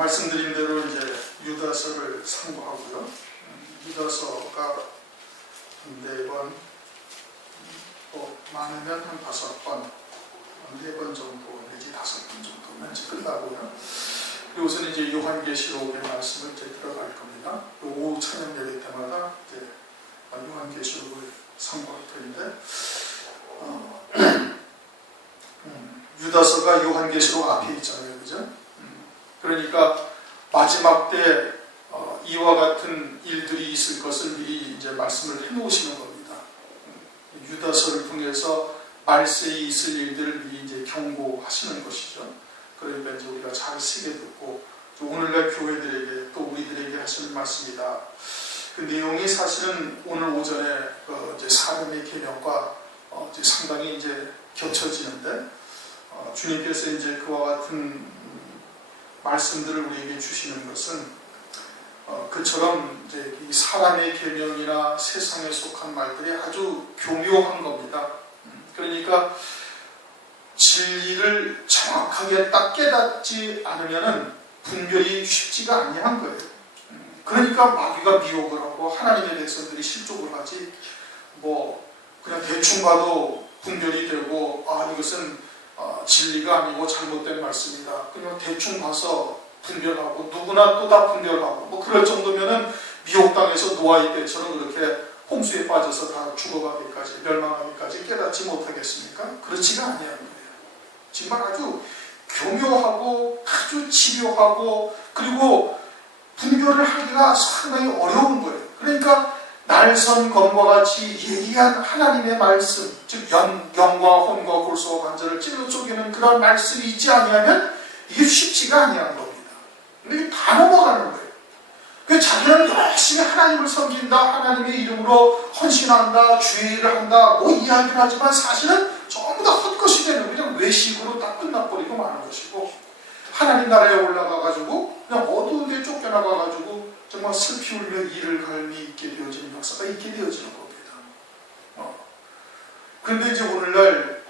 말씀드린 대로 이제 유다서를 상고하고요. 유다서가 한 4번, 많으면 한 5번, 4번 정도 내지 5번 정도면 이제 끝나고요. 그리고서는 이제 요한계시록의 말씀을 이제 들어갈 겁니다. 오후 찬양 예배 때마다 이제 요한계시록을 상고할 터인데, 유다서가 요한계시록 앞에 있잖아요, 그죠? 그러니까 마지막 때 이와 같은 일들이 있을 것을 미리 이제 말씀을 해놓으시는 겁니다. 유다서를 통해서 말세에 있을 일들을 미리 이제 경고하시는 것이죠. 그러니까 이제 우리가 잘 새겨 듣고 오늘날 교회들에게 또 우리들에게 하시는 말씀이다. 그 내용이 사실은 오늘 오전에 이제 사람의 계명과 이제 상당히 이제 겹쳐지는데 주님께서 이제 그와 같은 말씀들을 우리에게 주시는 것은 그처럼 이제 이 사람의 계명이나 세상에 속한 말들이 아주 교묘한 겁니다. 그러니까 진리를 정확하게 딱 깨닫지 않으면은 분별이 쉽지가 아니한 거예요. 그러니까 마귀가 미혹을 하고 하나님의 백성들이 실족을 하지 그냥 대충 봐도 분별이 되고 이것은 진리가 아니고 잘못된 말씀이다. 그냥 대충 봐서 분별하고 누구나 또 다 분별하고 그럴 정도면은 미혹당해서 노아의 때처럼 그렇게 홍수에 빠져서 다 죽어가기까지 멸망하기까지 깨닫지 못하겠습니까? 그렇지가 아니하는 거예요. 정말 아주 교묘하고 아주 집요하고 그리고 분별을 하기가 상당히 어려운 거예요. 그러니까 날선 검과 같이 예리한 하나님의 말씀, 즉 영과 혼과 골수와 관절을 찔러 쪼개는 그런 말씀이 있지 아니하면 이게 쉽지가 아니한 겁니다. 근데 다 넘어가는 거예요. 그 자기는 열심히 하나님을 섬긴다, 하나님의 이름으로 헌신한다, 주의를 한다, 이야기를 하지만 사실은 전부 다 헛것이 되는 그냥 외식으로 다 끝나버리고 마는 것이고, 하나님 나라에 올라가가지고 그냥 어두운 데 쫓겨나가가지고 정말 슬피 울며 이를 갈미 있게 되어지는 역사가 있게 되어지는 겁니다. 그런데 이제 오늘날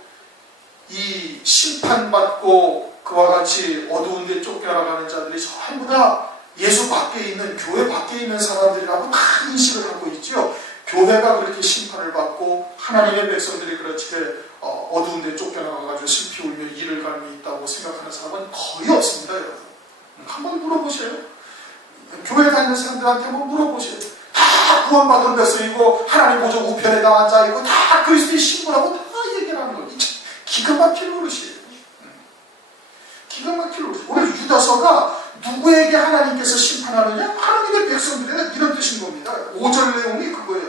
이 심판받고 그와 같이 어두운 데 쫓겨나가는 자들이 전부 다 예수 밖에 있는, 교회 밖에 있는 사람들이라고 다 인식을 하고 있죠. 교회가 그렇게 심판을 받고 하나님의 백성들이 그렇게 어두운 데 쫓겨나가가지고 슬피 울며 이를 갈미 있다고 생각하는 사람은 거의 없습니다, 여러분. 한번 물어보세요. 교회 다니는 사람들한테 한번 물어보세요. 다 구원받은 백성이고 하나님 보좌 우편에 다 앉아있고 다 그리스도의 신부라고 다 얘기를 하는 거예요. 기가 막힐 노릇이에요. 기가 막힐 노릇이에요. 오늘 유다서가 누구에게 하나님께서 심판하느냐? 하나님의 백성들에게 이런 뜻인 겁니다. 5절 내용이 그거예요.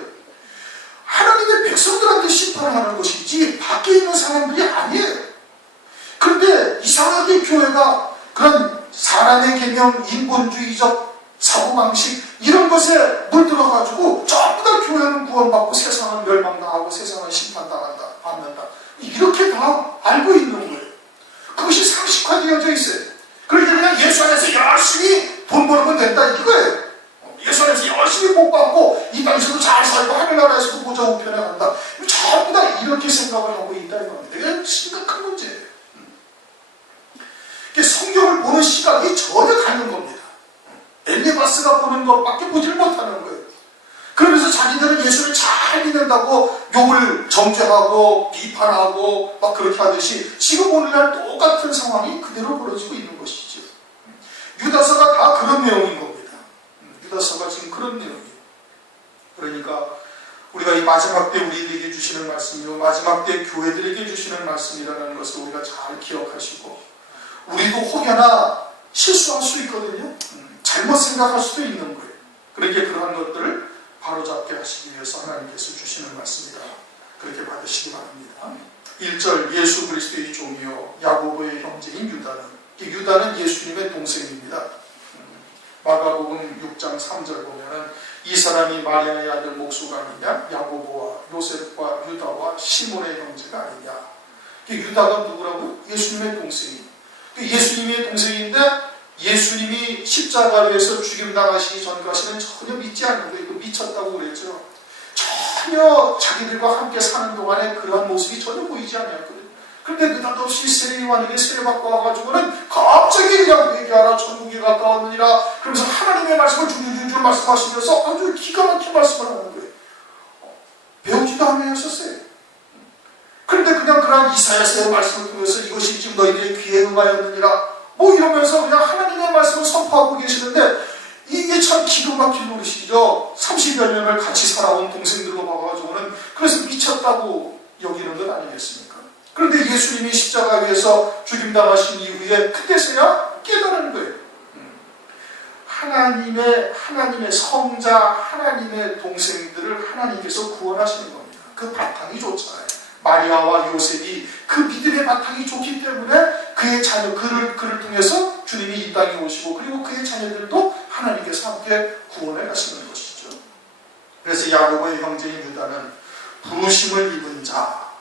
하나님의 백성들한테 심판을 하는 것이지 밖에 있는 사람들이 아니에요. 그런데 이상하게 교회가 그런 사람의 계명, 인본주의적 사고방식 이런 것에 물들어가지고 전부 다 교회는 구원받고 세상은 멸망당하고 세상은 심판당한다, 받는다, 이렇게 다 알고 있는 거예요. 그것이 상식화되어져 있어요. 그러니까 그냥 예수 안에서 열심히 돈 벌면 된다 이거예요. 예수 안에서 열심히 복 받고 이 땅에서도 잘 살고 하늘나라에서도 보좌 우편에 간다. 전부 다 이렇게 생각을 하고 있다 이겁니다. 이게 심각한 문제예요. 성경을 보는 시각이 전혀 다른 겁니다. 엘리바스가 보는 것밖에 보질 못하는 거예요. 그러면서 자기들은 예수를 잘 믿는다고 욕을 정죄하고 비판하고 막 그렇게 하듯이 지금 오늘날 똑같은 상황이 그대로 벌어지고 있는 것이죠. 유다서가 다 그런 내용인 겁니다. 유다서가 지금 그런 내용이에요. 그러니까 우리가 이 마지막 때 우리에게 주시는 말씀이요, 마지막 때 교회들에게 주시는 말씀이라는 것을 우리가 잘 기억하시고, 우리도 혹여나 실수할 수 있거든요. 잘못 생각할 수도 있는 거예요. 그러기에 그러한 것들을 바로잡게 하시기 위해서 하나님께서 주시는 말씀이다. 그렇게 받으시기 바랍니다. 1절 예수 그리스도의 종이요 야고보의 형제인 유다는 예수님의 동생입니다. 마가복음 6장 3절 보면은 이 사람이 마리아의 아들 목수가 아니냐, 야고보와 요셉과 유다와 시몬의 형제가 아니냐. 유다가 누구라고요? 예수님의 동생이에요. 예수님의 동생인데 예수님이 십자가에서 죽임당하시기 전까지는 전혀 믿지 않는 거예요. 미쳤다고 그랬죠. 전혀 자기들과 함께 사는 동안에 그러한 모습이 전혀 보이지 않았거든요. 그런데 느닷없이 세례요한에게 세례받고 와가지고는 갑자기 그냥 회개하라 천국이 가까웠느니라 그러면서 하나님의 말씀을 줄줄줄 말씀하시면서 아주 기가 막힌 말씀을 하는 거예요. 배우지도 않으셨어요. 그런데 그냥 그런 이사야서의 말씀을 통해서 이것이 지금 너희들의 귀에 응하였느니라 뭐 이러면서 그냥 하나님의 말씀을 선포하고 계시는데 이게 참 기가 막힌 노릇이죠. 30여 년을 같이 살아온 동생들로 봐가지고는 그래서 미쳤다고 여기는 것 아니겠습니까? 그런데 예수님이 십자가 위에서 죽임당하신 이후에 그때서야 깨달은 거예요. 하나님의 성자, 하나님의 동생들을 하나님께서 구원하시는 겁니다. 그 바탕이 좋잖아요. 마리아와 요셉이 그 믿음의 바탕이 좋기 때문에 그의 자녀, 그를 통해서 주님이 이 땅에 오시고 그리고 그의 자녀들도 하나님께서 함께 구원해 가시는 것이죠. 그래서 야고보의 형제인 유다는 부르심을 입은 자,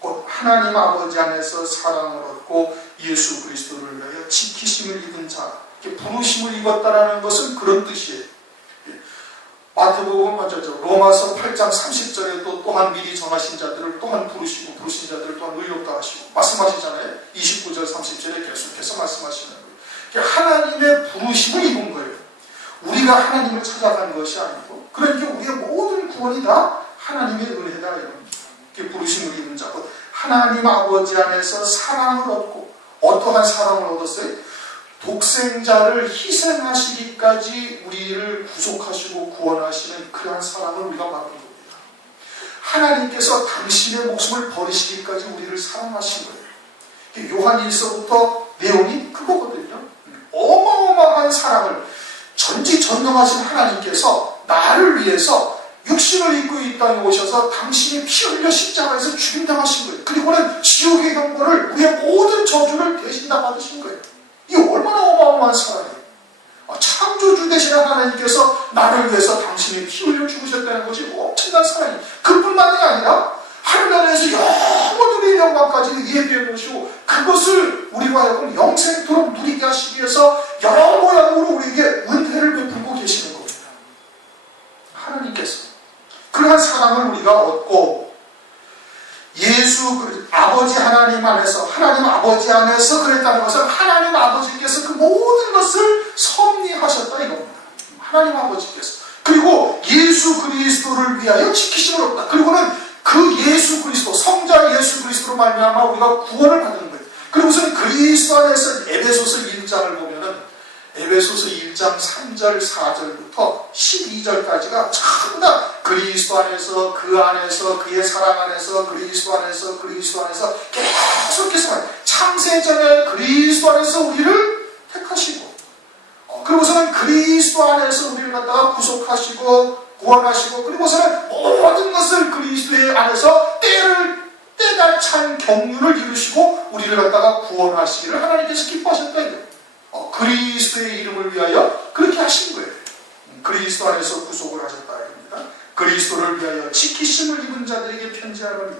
곧 하나님 아버지 안에서 사랑을 얻고 예수 그리스도를 위하여 지키심을 입은 자, 부르심을 입었다라는 것은 그런 뜻이에요. 마태복음 로마서 8장 30절에도 또한 미리 정하신 자들을 또한 부르시고 부르신 자들을 또한 의롭다 하시고 말씀하시잖아요. 29절 30절에 계속해서 말씀하시는 거예요. 하나님의 부르심을 입은 거예요. 우리가 하나님을 찾아간 것이 아니고 그러니까 우리의 모든 구원이 다 하나님의 은혜다 이런 부르심을 입은 자, 하나님 아버지 안에서 사랑을 얻고 어떠한 사랑을 얻었어요? 독생자를 희생하시기까지 우리를 구속하시고 구원하시는 그러한 사랑을 우리가 받는 겁니다. 하나님께서 당신의 목숨을 버리시기까지 우리를 사랑하신 거예요. 요한 1서부터 내용이 그거거든요. 어마어마한 사랑을 전지전능하신 하나님께서 나를 위해서 육신을 입고 이 땅에 오셔서 당신이 피 흘려 십자가에서 죽임당하신 거예요. 그리고는 지옥의 형벌을 우리의 모든 저주를 대신 다 받으신 거예요. 이게 얼마나 어마어마한 사랑이에요. 창조주 되시는 하나님께서 나를 위해서 당신이 피 흘려 죽으셨다는 것이 엄청난 사랑이에요. 그뿐만이 아니라 하늘나라에서 영원히 영광까지 예비해 놓으시고 그것을 우리가 하여금 영생토록 누리게 하시기 위해서 여러 모양으로 우리에게 은혜를 베풀고 계시는 겁니다. 하나님께서 그러한 사랑을 우리가 얻고 예수 아버지 하나님 안에서 하나님 아버지 안에서 그랬다는 것은 하나님 아버지께서 그 모든 것을 섭리하셨다 이겁니다. 하나님 아버지께서 그리고 예수 그리스도를 위하여 지키심을 얻다. 그리고는 그 예수 그리스도 성자 예수 그리스도로 말미암아 우리가 구원을 받는 거예요. 그리고서는 그리스도 안에서 에베소서 1장을 보면은 에베소서 1장 3절 4절부터 12절까지가 전부 다 그리스도 안에서 그 안에서 그의 사랑 안에서 그리스도 안에서 계속해서 창세전에 그리스도 안에서 우리를 택하시고 그리고서는 그리스도 안에서 우리를 갖다가 구속하시고 구원하시고 그리고서는 모든 것을 그리스도의 안에서 때가 찬 경륜을 이루시고 우리를 갖다가 구원하시기를 하나님께서 기뻐하셨다 이거예요. 그리스도의 이름을 위하여 그렇게 하신 거예요. 그리스도 안에서 구속을 하셨다 이겁니다. 그리스도를 위하여 지키심을 입은 자들에게 편지하노니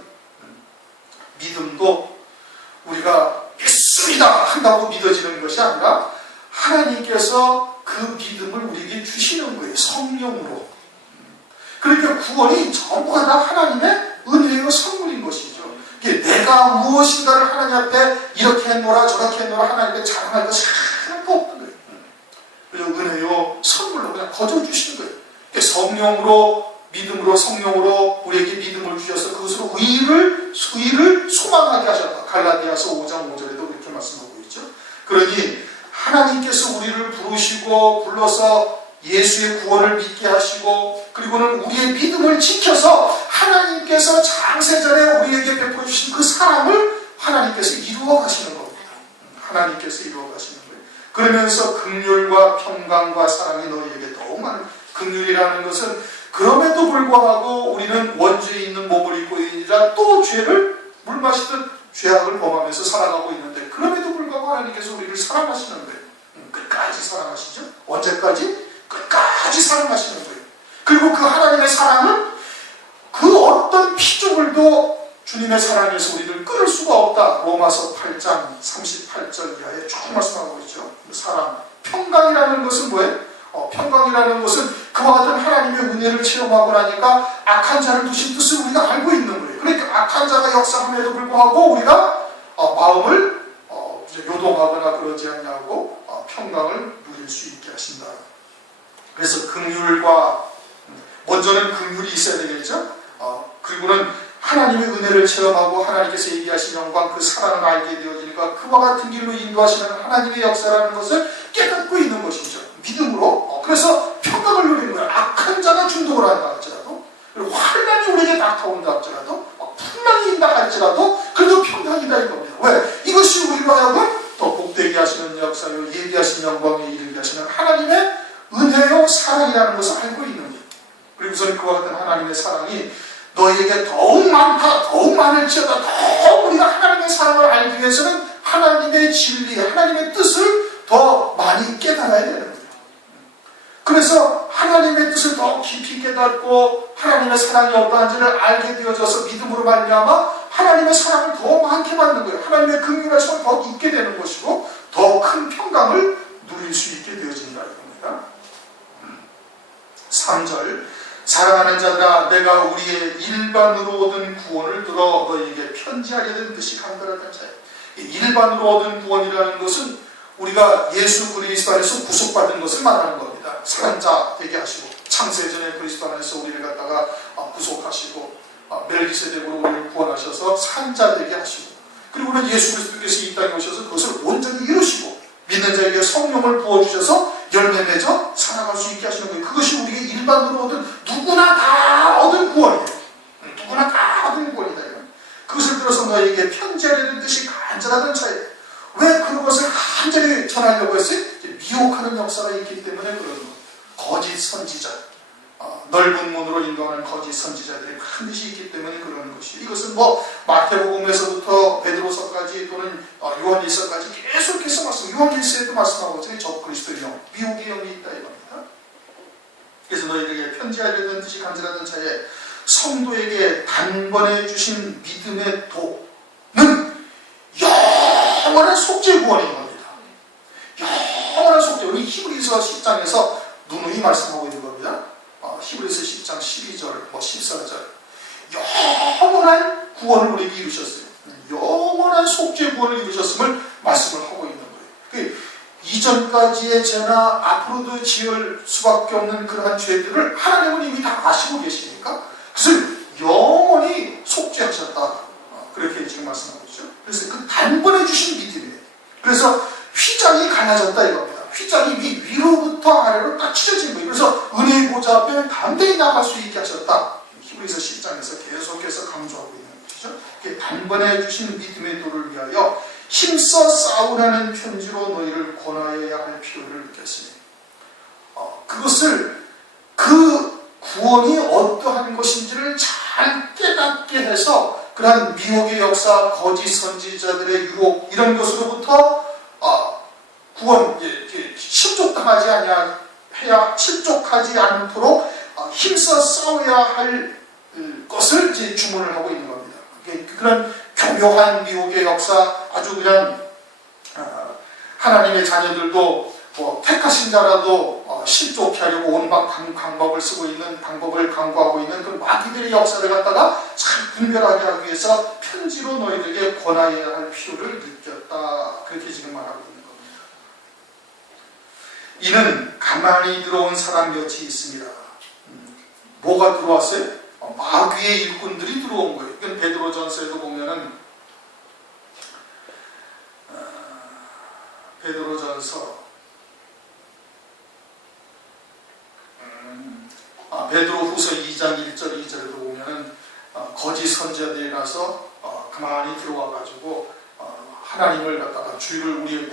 믿음도 우리가 믿습니다 한다고 믿어지는 것이 아니라 하나님께서 그 믿음을 우리에게 주시는 거예요. 성령으로. 그러니까 구원이 전부가 다 하나님의 은혜의 선물인 것이죠. 내가 무엇인가를 하나님 앞에 이렇게 했노라 저렇게 했노라 하나님께 자랑할 것이 하나도 없는 거예요. 그래서 은혜요 선물로 그냥 거저주시는 거예요. 성령으로 믿음으로 성령으로 우리에게 믿음을 주셔서 그것으로 의를 소망하게 하셨다. 갈라디아서 5장 5절에도 그렇게 말씀하고 있죠. 그러니 하나님께서 우리를 부르시고 불러서 예수의 구원을 믿게 하시고 그리고는 우리의 믿음을 지켜서 하나님께서 창세전에 우리에게 베풀어 주신 그 사랑을 하나님께서 이루어 가시는 겁니다. 하나님께서 이루어 가시는 거예요. 그러면서 긍휼과 평강과 사랑이 너희에게 더욱 많은 긍휼이라는 것은 그럼에도 불구하고 우리는 원죄에 있는 몸을 입고 있느라 또 죄를 물 마시듯 죄악을 범하면서 살아가고 있는데 그럼에도 불구하고 하나님께서 우리를 사랑하시는 거예요. 끝까지 사랑하시죠. 언제까지? 끝까지 사랑하시는 거예요. 그리고 그 하나님의 사랑은 그 어떤 피조물도 주님의 사랑에서 우리를 끊을 수가 없다. 로마서 8장 38절 이하에 쭉 말씀하고 있죠. 사랑. 평강이라는 것은 뭐예요? 평강이라는 것은 그와 같은 하나님의 은혜를 체험하고 나니까 악한 자를 두신 뜻을 우리가 알고 있는 거예요. 그러니까 악한 자가 역사함에도 불구하고 우리가 마음을 요동하거나 그러지 않냐고 평강을 누릴 수 있게 하신다. 그래서 긍휼과 먼저는 긍휼이 있어야 되겠죠. 그리고는 하나님의 은혜를 체험하고 하나님께서 얘기하신 영광, 그 사랑을 알게 되어지니까 그와 같은 길로 인도하시는 하나님의 역사라는 것을 깨닫고 있는 것이죠. 믿음으로. 그래서 평강을 누리는 거예요. 악한 자가 중독을 한다 할지라도, 그리고 환난이 우리에게 다가온다 할지라도, 풍랑이 있다 할지라도 그래도 평강이다 이겁니다. 왜? 이것이 우리로 하여금 더 복되게 하시는 역사요, 예비하신 영광에 이르게 하시는 하나님의 은혜요 사랑이라는 것을 알고 있는 거예요. 그리고서는 그와 같은 하나님의 사랑이 너희에게 더욱 많다, 더욱 많을지어다, 더욱 우리가 하나님의 사랑을 알기 위해서는 하나님의 진리, 하나님의 뜻을 더 많이 깨달아야 되는 거예요. 그래서 하나님의 뜻을 더 깊이 깨닫고 하나님의 사랑이 어떠한지를 알게 되어져서 믿음으로 말미암아 하나님의 사랑을 더 많게 받는 거예요. 하나님의 긍휼하심을 더 있게 되는 것이고 더 큰 평강을 누릴 수 있게 되어진다 이겁니다. 3절 사랑하는 자들아 내가 우리의 일반으로 얻은 구원을 들어 너희에게 편지하게 된 듯이 간절하던 자예요. 일반으로 얻은 구원이라는 것은 우리가 예수 그리스도 안에서 구속받은 것을 말하는 겁니다. 사랑자 되게 하시고 창세전에 그리스도 안에서 우리를 갖다가 구속하시고 멜기세덱으로 우리를 구원하셔서 산자 되게 하시고, 그리고는 예수 그리스도께서 이 땅에 오셔서 그것을 온전히 이루시고 믿는 자에게 성령을 부어주셔서 열매 맺어 살아갈 수 있게 하시는 거예요. 그것이 우리에게 일반으로 얻은 누구나 다 얻은 구원이에요. 누구나 다 얻은 구원이다. 그것을 들어서 너에게 편지하려는 뜻이 간절하던 차에 왜 그것을 간절히 전하려고 했어요? 미혹하는 역사가 있기 때문에 그런 거예요. 거짓 선지자, 넓은 문으로 인도하는 거짓 선지자들이 반드시 있기 때문에 그러는 것이에요. 이것은 마태복음에서부터 베드로서까지 또는 요한일서까지 계속해서 요한일서에도 말씀하고 있잖아요. 적그리스도의 영, 미혹의 영이 있다 이겁니다. 그래서 너희들에게 편지하려는 뜻이 간절하던 차에 성도에게 단번에 주신 믿음의 도는 영원한 속죄 구원인 겁니다. 영원한 속죄. 우리 히브리서 10장에서 누누이 말씀하고 있는 겁니다. 히브리서 10장 12절, 14절. 영원한 구원을 우리에게 이루셨어요. 영원한 속죄 구원을 이루셨음을 말씀을 하고 있는 거예요. 이전까지의 죄나 앞으로도 지을 수밖에 없는 그러한 죄들을 하나님은 이미 다 아시고 계시니까 그래서 영원히 속죄하셨다. 그렇게 지금 말씀하고 있죠. 그래서 그 단번에 주신 믿음이에요. 그래서 휘장이 갈라졌다 이겁니다. 휘장이 위로부터 아래로 딱 찢어진 거예요. 그래서 은혜의 보좌 앞에 담대히 나갈 수 있게 하셨다. 히브리서 10장에서 계속해서 강조하고 있는 것이죠. 단번에 주신 믿음의 도를 위하여 힘써 싸우라는 편지로 너희를 권하여야 할 필요를 느꼈으니 그것을 그 구원이 어떠한 것인지를 잘 깨닫게 해서 그러한 미혹의 역사, 거짓 선지자들의 유혹 이런 것으로부터 구원, 실족당하지 실족하지 않도록 힘써 싸워야 할 것을 이제 주문을 하고 있는 겁니다. 그런 교묘한 미혹의 역사, 아주 그냥 하나님의 자녀들도 택하신 자라도 실족케 하려고 온갖 방법을 쓰고 있는, 방법을 강구하고 있는 그 마귀들의 역사를 갖다가 잘 분별하게 하기 위해서 편지로 너희들에게 권하여야 할 필요를 느꼈다. 그렇게 지금 말하고 있는 겁니다. 이는 가만히 들어온 사람 몇이 있습니다. 뭐가 들어왔어요? 마귀의 일꾼들이 들어온 거예요. 이건 베드로전서에도 보면은 베드로전서 베드로후서 2장 1절 2절에도 보면은 거짓 선지자들이 가서 가만히 들어와 가지고 하나님을 갖다가 주를 우리의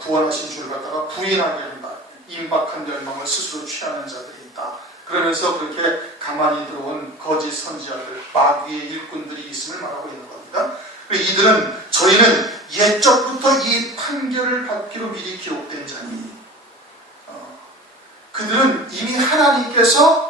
구원하신 주를 갖다가 부인하게 한다. 임박한 열망을 스스로 취하는 자들이 있다. 그러면서 그렇게 가만히 들어온 거짓 선지자들, 마귀의 일꾼들이 있음을 말하고 있는 겁니다. 이들은 저희는 옛적부터 이 판결을 받기로 미리 기록된 자니 그들은 이미 하나님께서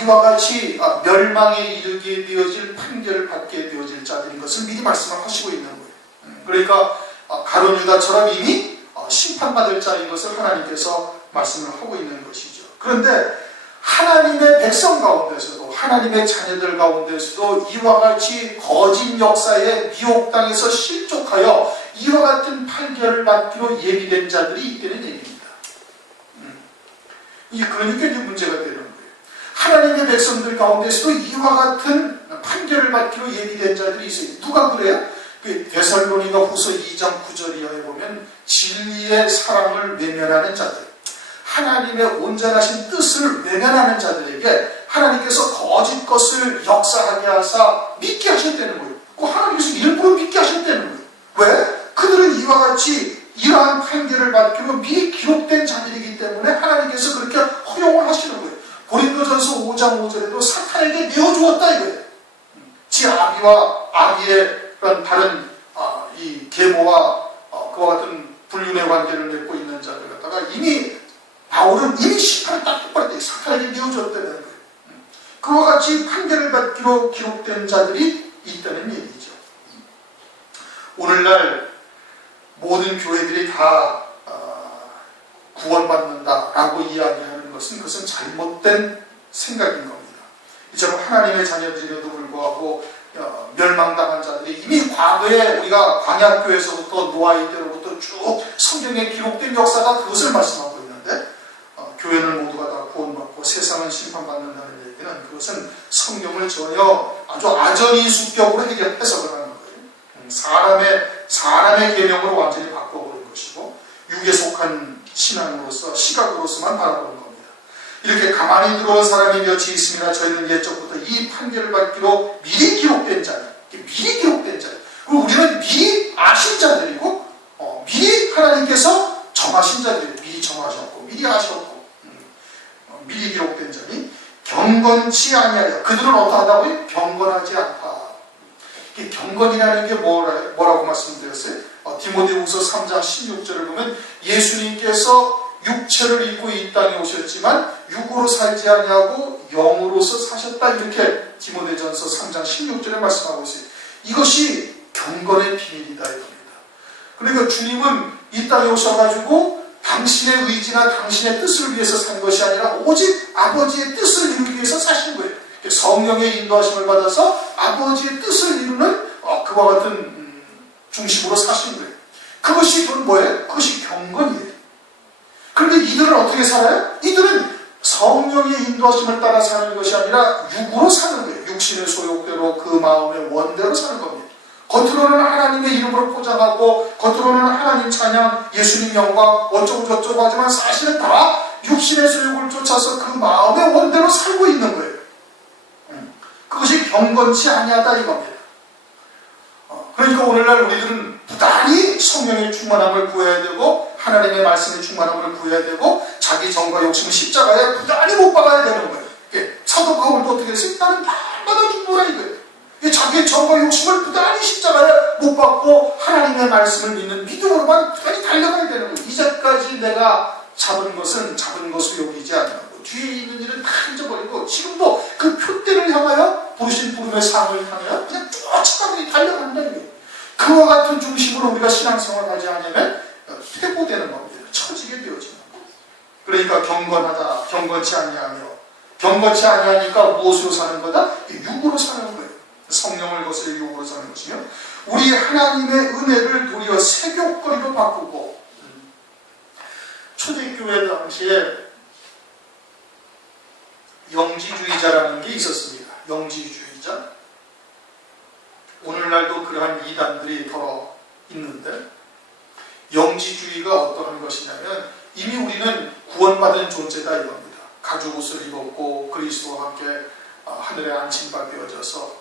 이와 같이 멸망에 이르게 되어질 판결을 받게 되어질 자들인 것을 미리 말씀을 하시고 있는 거예요. 그러니까 가룟 유다처럼 이미 심판받을 자인 것을 하나님께서 말씀을 하고 있는 것이죠. 그런데 하나님의 백성 가운데서도 하나님의 자녀들 가운데서도 이와 같이 거짓 역사에 미혹당해서 실족하여 이와 같은 판결을 받기로 예비된 자들이 있다는 얘기입니다. 그러니까 이게 문제가 되는 거예요. 하나님의 백성들 가운데서도 이와 같은 판결을 받기로 예비된 자들이 있어요. 누가 그래요? 데살로니가 후서 2장 9절 이하에 보면 진리의 사랑을 외면하는 자들, 하나님의 온전하신 뜻을 외면하는 자들에게 하나님께서 거짓 것을 역사하게 하사 믿게 하셨다는 거예요. 하나님께서 일부러 믿게 하셨다는 거예요. 왜? 그들은 이와 같이 이러한 판결을 받기로 미리 기록된 자들이기 때문에 하나님께서 그렇게 허용을 하시는 거예요. 고린도전서 5장 5절에도 사탄에게 내어주었다 이거예요. 지 아비의 그런 다른 이 계모와 그와 같은 불륜의 관계를 맺고 있는 자들 갖다가 이미 바울은 이미 심판을 딱 똑바로 사탄에게 내어줬다는 거예요. 그와 같이 판결을 받기로 기록된 자들이 있다는 얘기죠. 오늘날 모든 교회들이 다 구원받는다라고 이야기하는 것은 그것은 잘못된 생각인 겁니다. 이처럼 하나님의 자녀들에도 불구하고 멸망당한 자들이 이미 과거에 우리가 광야교에서부터 노아의 때로부터 쭉 성경에 기록된 역사가 그것을 말씀하고 있는데 교회는 모두가 다 구원받고 세상은 심판받는다는 얘기는 그것은 성경을 전혀 아주 아전인수격으로 해석을 하는 거예요. 사람의 계명으로 완전히 바꿔버린 것이고 육에 속한 신앙으로서 시각으로서만 바라보는 겁니다. 이렇게 가만히 들어온 사람이 몇이 있습니다. 저희는 옛적부터 이 판결을 받기로 미리 기록된 자들, 미리 기록된 자들. 그리고 우리는 미리 아신 자들이고 미리 하나님께서 정하신 자들이에요. 미리 정하셨고 미리 아셨고 미리 기록된 자니 경건치 아니하여. 그들은 어떠하다고요? 경건하지 않다. 경건이라는 게 뭐라고 말씀드렸어요? 디모데후서 3장 16절을 보면 예수님께서 육체를 입고 이 땅에 오셨지만 육으로 살지 아니하고 영으로서 사셨다. 이렇게 디모데전서 3장 16절에 말씀하고 있어요. 이것이 경건의 비밀이다 이겁니다. 그러니까 주님은 이 땅에 오셔가지고 당신의 의지나 당신의 뜻을 위해서 산 것이 아니라 오직 아버지의 뜻을 이루기 위해서 사신 거예요. 성령의 인도하심을 받아서 아버지의 뜻을 이루는 그와 같은 중심으로 사신 거예요. 그것이 뭐예요? 그것이 경건이에요. 그런데 이들은 어떻게 살아요? 이들은 성령의 인도하심을 따라 사는 것이 아니라 육으로 사는 거예요. 육신의 소욕대로 그 마음의 원대로 사는 겁니다. 겉으로는 하나님의 이름으로 포장하고 겉으로는 하나님 찬양, 예수님 영광 어쩌고 저쩌고 하지만 사실은 다 육신의 소욕을 쫓아서 그 마음의 원대로 살고 있는 거예요. 그것이 경건치 아니하다 이겁니다. 그러니까 오늘날 우리들은 부단히 성령의 충만함을 구해야 되고 하나님의 말씀의 충만함을 구해야 되고 자기 정과 욕심을 십자가에 부단히 못 박아야 되는 거예요. 사도 바울도 어떻게 했어요? 나는 날마다 죽노라 이거예요. 자기의 정과 욕심을 부단히 십자가에 못 박고 하나님의 말씀을 믿는 믿음으로만 부단히 달려가야 되는 거예요. 이제까지 내가 잡은 것으로 여기지 않고 뒤에 있는 일은 다 잊어버리고 지금도 그 표대를 향하여 부르신 부름의 상을 향하여 그냥 쫓아가니 달려간다 이거예요. 그와 같은 중심으로 우리가 신앙생활을 하지 않으면 퇴보되는 겁니다. 처지게 되어지는 거예요. 그러니까 경건하다, 경건치 아니하며 경건치 아니하니까 무엇으로 사는 거다? 육으로 사는 거예요. 성령을 거스려 육으로 사는 것이며 우리 하나님의 은혜를 도리어 세욕거리로 바꾸고 초대교회 당시에 영지주의자라는 게 있었습니다. 영지주의자. 오늘날도 그러한 이단들이 더러 있는데 영지주의가 어떠한 것이냐면 이미 우리는 구원받은 존재다 이겁니다. 가죽옷을 입었고 그리스도와 함께 하늘에 안심받되어져서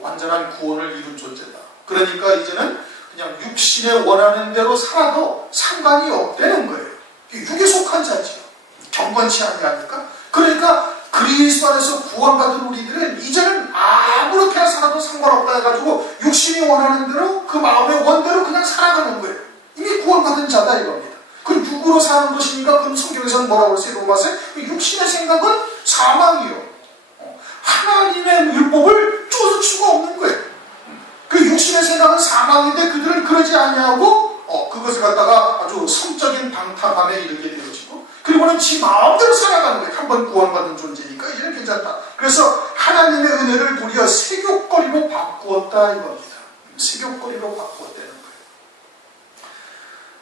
완전한 구원을 이룬 존재다. 그러니까 이제는 그냥 육신에 원하는 대로 살아도 상관이 없다는 거예요. 육에 속한 자지요. 경건치 아니하니까. 그러니까 그리스도 안에서 구원받은 우리들은 이제는 아무렇게나 살아도 상관없다 해가지고 육신이 원하는 대로 그 마음의 원대로 그냥 살아가는 거예요. 이미 구원받은 자다 이겁니다. 그 육으로 사는 것이니까 그럼 성경에서는 뭐라고 그랬어요? 로마서에 육신의 생각은 사망이요. 하나님의 율법을 쫓을 수가 없는 거예요. 그 육신의 생각은 사망인데 그들은 그러지 아니하고 그것을 갖다가 아주 성적인 방탕함에 이르게 되어지고 그리고는 지 마음대로 살아가는 거예요. 한번 구원받은 존재니까 이제는 괜찮다. 그래서 하나님의 은혜를 도리어 세욕거리로 바꾸었다 이겁니다. 세욕거리로 바꾸었다는 거예요.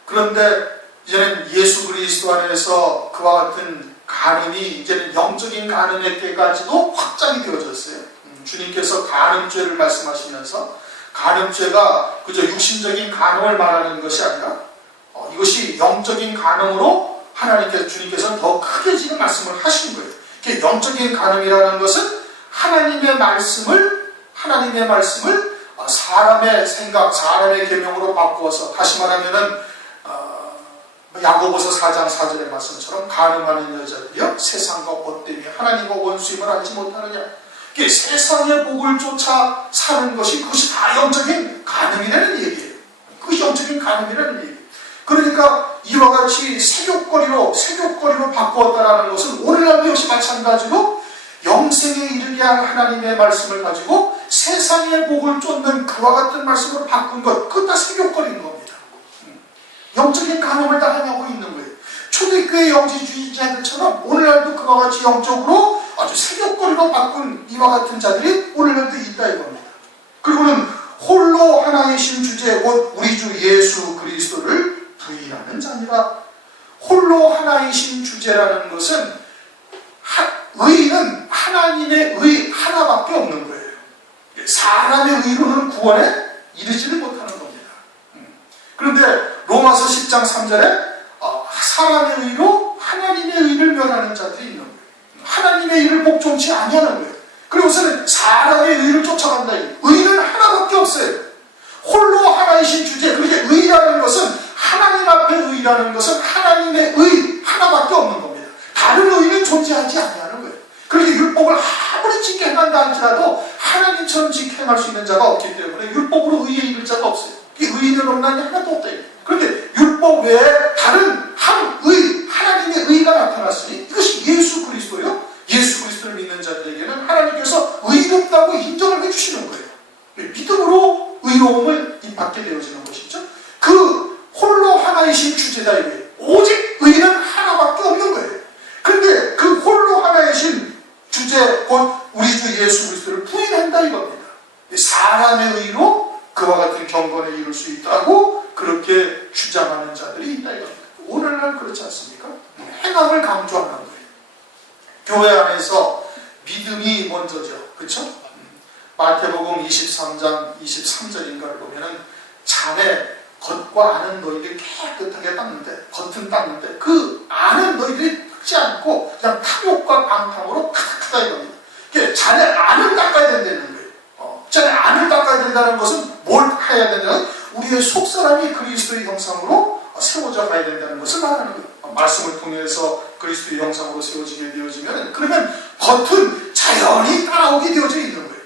그런데 이제는 예수 그리스도 안에서 그와 같은 간음이 이제는 영적인 간음에게까지도 확장이 되어졌어요. 주님께서 간음죄를 말씀하시면서 간음죄가 그저 육신적인 간음을 말하는 것이 아니라 이것이 영적인 간음으로 주님께서는 더 크게 지금 말씀을 하신 거예요. 영적인 간음이라는 것은 하나님의 말씀을 사람의 생각, 사람의 계명으로 바꾸어서, 다시 말하면은 야고보서 4장 4절의 말씀처럼 간음하는 여자들이여 세상과 것 때문에 하나님과 원수임을 알지 못하느냐. 세상의 복을 쫓아 사는 것이, 그것이 다 영적인 간음이라는 얘기예요. 그것이 영적인 간음이라는 얘기예요. 그러니까 이와 같이 세욕거리로 바꾸었다라는 것은 오늘날도 역시 마찬가지로 영생에 이르게 할 하나님의 말씀을 가지고 세상의 복을 쫓는 그와 같은 말씀으로 바꾼 것, 그것 다 세욕거리인 겁니다. 영적인 간음을 다 하고 있는 거예요. 초대교회 영지주의자들처럼 오늘날도 그와 같이 영적으로 아주 세욕거리로 바꾼 이와 같은 자들이 오늘날도 있다 이겁니다. 그리고는 홀로 하나이신 주제 곧 우리 주 예수 그리스도를 부인하는 자니라. 홀로 하나이신 주제라는 것은 의는 하나님의 의 하나밖에 없는 거예요. 사람의 의로는 구원에 이르지를 못하는 겁니다. 그런데 로마서 10장 3절에 사람의 의로 하나님의 의를 멸하는 자들이 있는 거예요. 하나님의 의를 복종치 아니하는 거예요. 그리고서는 사람의 의를 쫓아간다. 의는 하나밖에 없어요. 홀로 하나이신 주제, 그렇게 의라는 것은 하나님 앞에 의라는 것은 하나님의 의 하나밖에 없는 겁니다. 다른 의는 존재하지 아니하는 거예요. 그렇게 율법을 아무리 지켜 행한다 할지라도 하나님처럼 지켜 행할 수 있는 자가 없기 때문에 율법으로 의에 이를 자가 없어요. 이 의는 없나니 하나도 없다. 그런데 율법 외에 다른 한 의, 하나님의 의가 나타났으니 이것이 예수 그리스도요. 예수 그리스도를 믿는 자들에게는 하나님께서 의롭다고 인정을 해주시는 거예요. 믿음으로 의로움을 받게 되어지는 것이죠. 그 홀로 하나이신 주제다 이거예요. 오직 의는 하나밖에 없는 거예요. 그런데 그 홀로 하나이신 주제 곧 우리 주 예수 그리스도를 부인한다 이겁니다. 사람의 의로 그와 같은 경건에 이룰 수 있다고 그렇게 주장하는 자들이 있다 이겁니다. 오늘날 그렇지 않습니까? 행함을 강조하는 거예요. 교회 안에서 믿음이 먼저죠. 그렇죠? 마태복음 23장 23절인가를 보면은 자네 겉과 안은 너희들이 깨끗하게 닦는데, 겉은 닦는데 그 안은 너희들이 닦지 않고 그냥 탐욕과 방탕으로 가득하다 이겁니다. 자네 안을 닦아야 된다는 거예요. 자네 안을 닦아야 된다는 것은 뭘 해야 된다는, 우리의 속사람이 그리스도의 형상으로 세워져 가야 된다는 것을 말하는 거예요. 말씀을 통해서 그리스도의 형상으로 세워지게 되어지면, 그러면 겉은 자연히 따라오게 되어져 있는 거예요.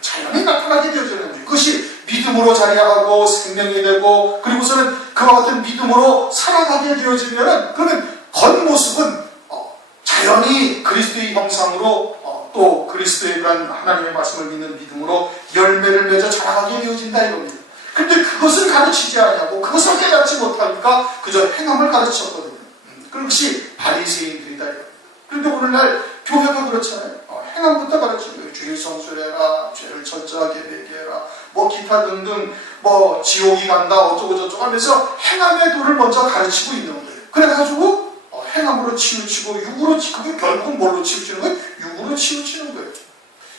자연히 나타나게 되어지는 거예요. 그것이 믿음으로 자리하고 생명이 되고, 그리고서는 그와 같은 믿음으로 살아가게 되어지면, 그러면 겉모습은 자연히 그리스도의 형상으로 또 그리스도의 그런 하나님의 말씀을 믿는 믿음으로 열매를 맺어 자라가게 되어진다 이겁니다. 그런데 그것을 가르치지 않냐고, 그것을 깨닫지 못하니까 그저 행함을 가르쳤거든요. 그것이 바리새인들이다. 그런데 오늘날 교회가 그렇잖아요. 행함부터 가르치는 거예요. 주일 성수해라, 죄를 철저하게 배기해라, 뭐 기타 등등, 뭐 지옥이 간다 어쩌고 저쩌고 하면서 행함의 도를 먼저 가르치고 있는 거예요. 그래가지고 행함으로 치우치고 육으로 그게 결국 뭘로 치우치는 거예요? 육으로 치우치는 거예요.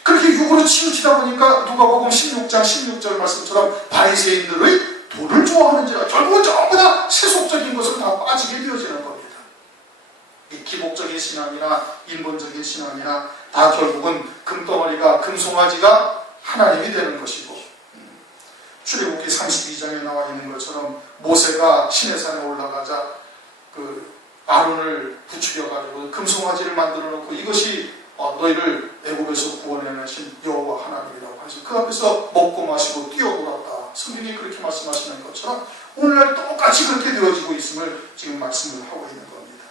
그렇게 육으로 치우치다 보니까 누가복음 16장 16절 말씀처럼 바리새인들의 돈을 좋아하는지라 결국은 전부 다 세속적인 것을 다 빠지게 되어지는 겁니다. 이 기복적인 신앙이나 인본적인 신앙이나 다 결국은 금덩어리가, 금송아지가 하나님이 되는 것이고, 출애굽기 32장에 나와 있는 것처럼 모세가 시내산에 올라가자 그 아론을 부추겨가지고 금송아지를 만들어 놓고 이것이 너희를 애굽에서 구원해내신 여호와 하나님이라고 하죠. 그 앞에서 먹고 마시고 뛰어돌았다. 성경이 그렇게 말씀하시는 것처럼 오늘날 똑같이 그렇게 되어지고 있음을 지금 말씀을 하고 있는 겁니다.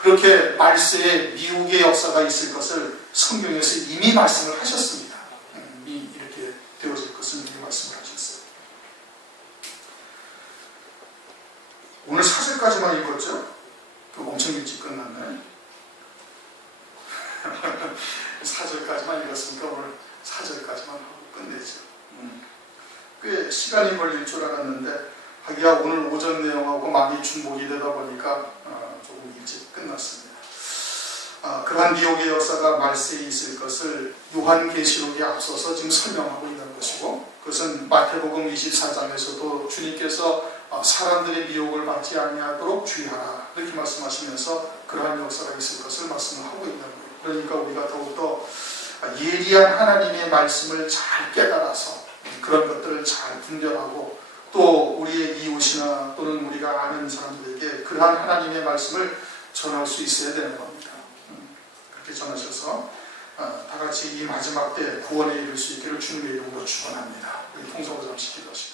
그렇게 말세에 미혹의 역사가 있을 것을 성경에서 이미 말씀을 하셨습니다. 이미 이렇게 되어질 것을 이미 말씀을 하셨어요. 오늘 4절까지만 읽었죠? 엄청 일찍 끝났나요? 4절까지만 읽었으니까 오늘 4절까지만 하고 끝내죠. 꽤 시간이 걸릴 줄 알았는데 하기야 오늘 오전 내용하고 많이 중복이 되다 보니까 조금 일찍 끝났습니다. 그러한 미혹의 역사가 말세에 있을 것을 요한계시록에 앞서서 지금 설명하고 있는 것이고, 그것은 마태복음 24장에서도 주님께서 사람들의 미혹을 받지 아니하도록 주의하라 이렇게 말씀하시면서 그러한 역사가 있을 것을 말씀을 하고 있는 거예요. 그러니까 우리가 더욱더 예리한 하나님의 말씀을 잘 깨달아서 그런 것들을 잘 분별하고 또 우리의 이웃이나 또는 우리가 아는 사람들에게 그러한 하나님의 말씀을 전할 수 있어야 되는 겁니다. 그렇게 전하셔서 다 같이 이 마지막 때 구원에 이를 수 있기를 주님의 이름으로 축원합니다. 우리 통성으로 잠시 기도하시겠습니다.